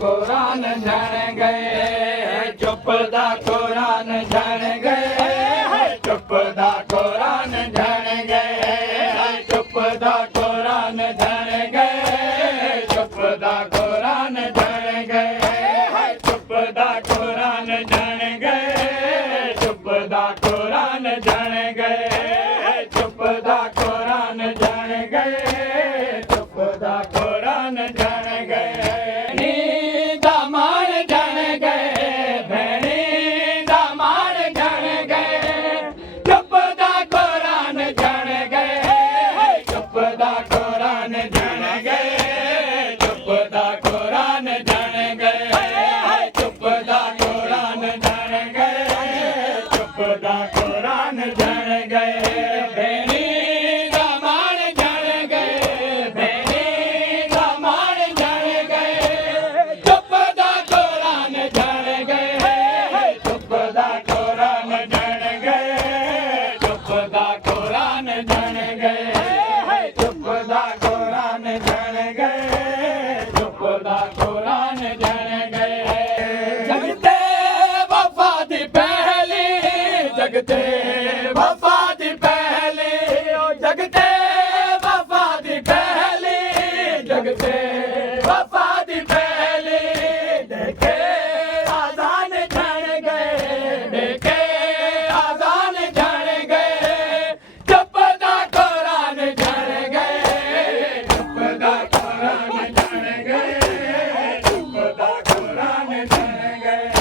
कुरान जण गए, चुप दा कुरान जण गए, चुप दा कुरान जण गए, चुप दा कुरान जण गए, चुप दा कुरान जण गए, चुप दा कुरान जण गए, चुप दा कुरान जण गए, चुप दा कुरान जण गए, चुप दा कुरान जण गए। नी दामान जण गए, भेणी दामान जण गए, चुप दा कुरान जण गए, चुप दा कुरान जण गए, चुप दा कुरान जण गए, चुप दा कुरान जण गए, चुप दा कुरान जण गए। भेणी दामान जण गए, भेणी दामान जण गए, चुप दा कुरान जण गए, चुप दा कुरान जण गए, चुप दा कुरान जण गए, चुप दा कुरान जण गए, चुप दा कुरान जण गए। जगते वफा दी पहली, जगते वफा दी पहली, जगते वफा दी पहली, जगते वफा दी पहली, देखे आजान जण गए, देखे आजान जण गए, चुप दा कुरान जण गए, चुप दा कुरान जण गए, चुप दा कुरान जण गए,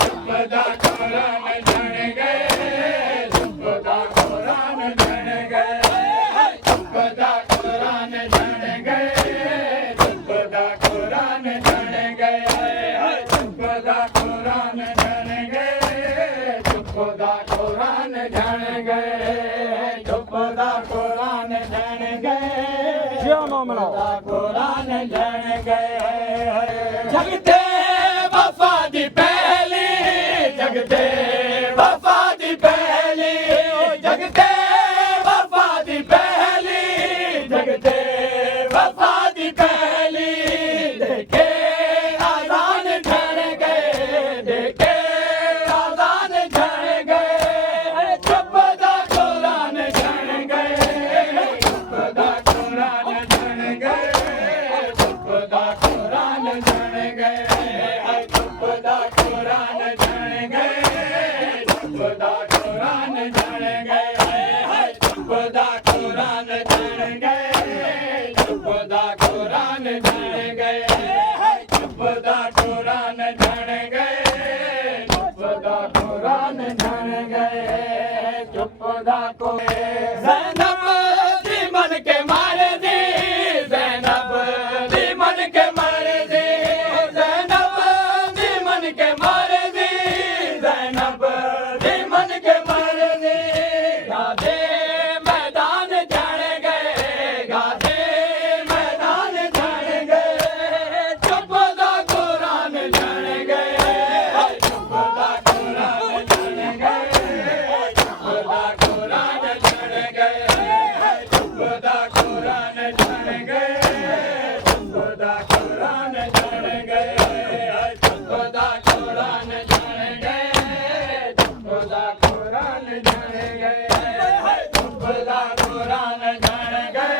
चुप दा कुरान जण गए, चुप दा कुरान जण गए, चुप दा कुरान जण गए, चुप दा कुरान जण गए, चुप दा कुरान जण गए, चुप दा कुरान जण गए, चुप दा कुरान जण गए, दा कुरान जण गए। जगते वफा दी पहली, जगते वफा दी पहली, जगते वफा दी पहली, जगते वफा दी पहली, देखे आजान जण गए, देखे आजान जण गए, चुप दा कुरान जण गए, चुप दा कुरान जण गए, चुप दा कुरान जण गए, चुप दा कुरान जण गए, चुप दा कुरान जण गए, चुप दा कुरान जण गए, चुप दा कुरान जण गए, चुप दा कुरान जण गए, चुप दा कुरान जण गए, चुप दा को ज़ैनब दी मन के मारे दी, ज़ैनब दी मन के मारे दी, ज़ैनब दी मन के मारे दी, ज़ैनब दी मन के मारे दी, गादे मैदान जण गए, गादे मैदान जण गए, चुप दा कुरान जण गए, चुप दा कुरान जण गए, चुप दा कुरान जण गए, चुप दा कुरान जण गए, चुप दा कुरान जण गए, चुप दा कुरान जण गए, चुप दा कुरान जण गए, चुप दा कुरान जण गए,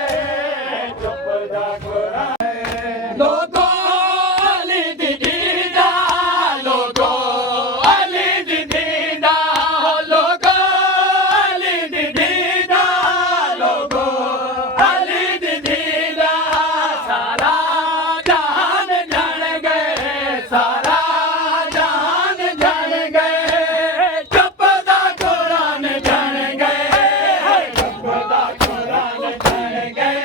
चुप दा कुरान। लोगो अली दी दीदा, लोगो अली दी दीदा, लोगो अली दी दीदा, लोगो अली दी दीदा, सारा जहान जण गए, सारा जहान जण गए, चुप दा कुरान जण गए, चुप दा कुरान जण गए,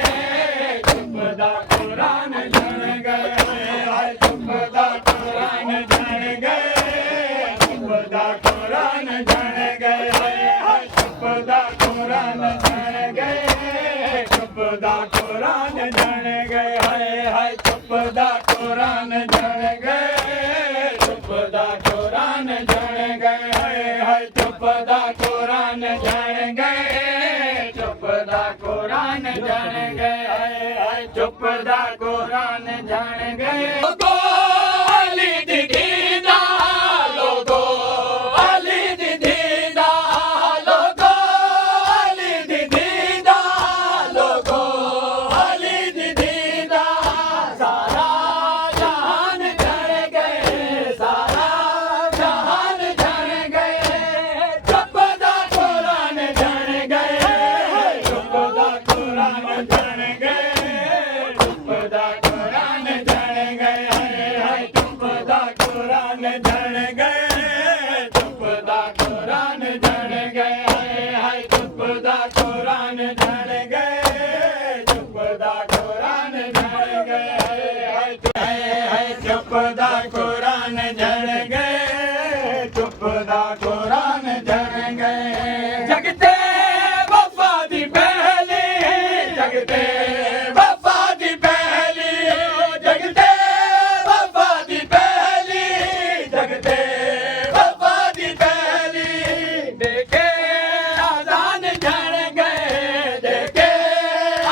चुप दा कुरान जण गए, चुप दा कुरान जण गए, चुप दा कुरान जण गए, चुप दा कुरान जण गए, चुप दा कुरान जण गए, चुप दा कुरान जण गए, चुप दा कुरान जण गए, चुप दा कुरान जण गए, चुप दा कुरान जण गए, चुप दा कुरान जण गए। कुरान जण गए चुप दा कुरान जण गए हाय चुप दा कुरान जण गए चुप दा कुरान जण गए हाय चुप दा कुरान जण गए चुप दा कुरान जण गए जगते वफा दी पहली जगते वफा दी पहली जगते वफा दी पहली जगते वफा दी पहली देखे आजान जण गए देखे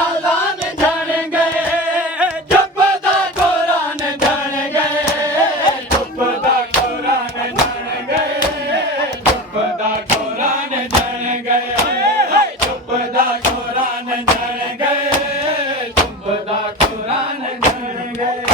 आजान जण गए चुप दा कुरान जण गए चुप दा कुरान जण गए चुप दा कुरान जण गए चुप दा कुरान जण गए चुप दा कुरान जण गए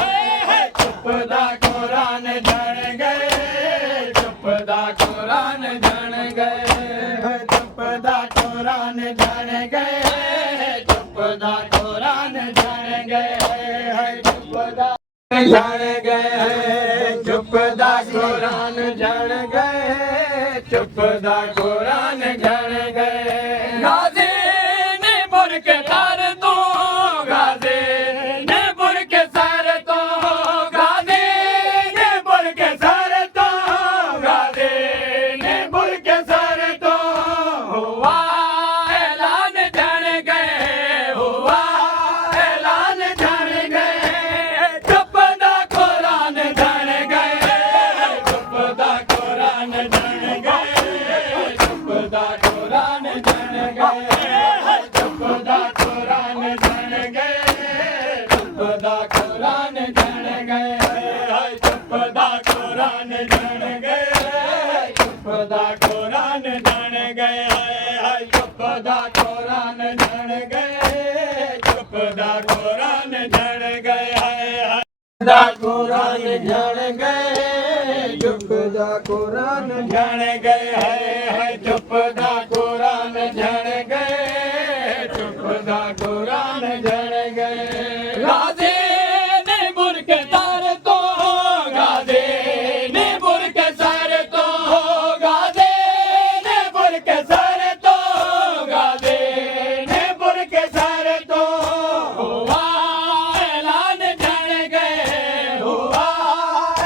चुप दा कुरान जण गए चुप दा कुरान जण गए चुप दा कुरान जण गए चुप दा कुरान जण गए चुप दा जण गए चुप दा कुरान जण गए चुप दा कुरान जण गए गाज़ी ने मुल्क तार तो गाज़ी ने मुल्क सर तो गाज़ी ने मुल्क सर तो गाज़ी ने मुल्क सर तो हुआ ऐलान जण गए हुआ ऐलान जण गए चुप दा कुरान जण गए चुप दा कुरान जण गए चुप दा कुरान जण गए चुप दा कुरान जण गए चुप दा कुरान जण गए चुप दा कुरान जण गए चुप दा कुरान जण गए चुप दा कुरान जण गए चुप दा कुरान जण गए दा कुरान जण गए चुप दा कुरान जण गए चुप दा कुरान जण गए चुप दा कुरान जण गए गाज़ी ने मुल्क तार तो गाज़ी ने मुल्क सर तो गाज़ी ने मुल्क सर तो गाज़ी ने मुल्क सर तो हुआ ऐलान जण गए हुआ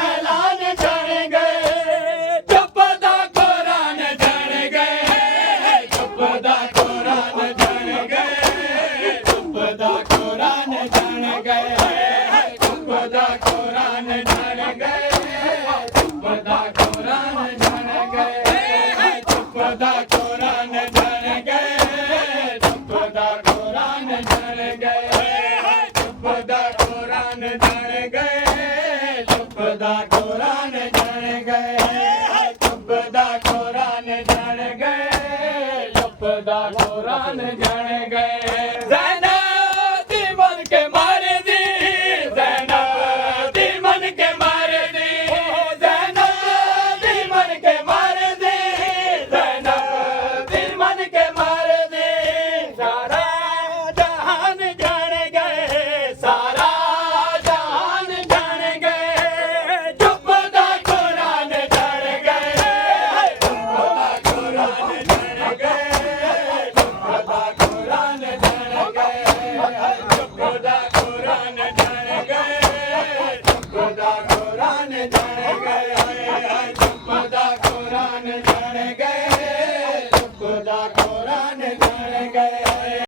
ऐलान जण गए चुप दा कुरान जण गए चुप दा कुरान जण गए चुप दा कुरान जण गए चुप दा कुरान जण गए चुप दा कुरान जण गए चुप दा कुरान जण गए चुप दा कुरान जण गए चुप दा कुरान जण गए चुप दा कुरान जण गए चुप दा कुरान जण गए चुप दा कुरान जण गए ज़ैनब दी मन के मार दी ज़ैनब दी मन के मार दी ज़ैनब दी मन के मार दी ज़ैनब दी मन के मार दी सारा जहान जान गए सारा जहान जान गए चुप दा कुरान जान गए चुप दा कुरान जान गए चुप दा कुरान जान गए चुप दा कुरान जान गए चुप दा कुरान जान गए चुप दा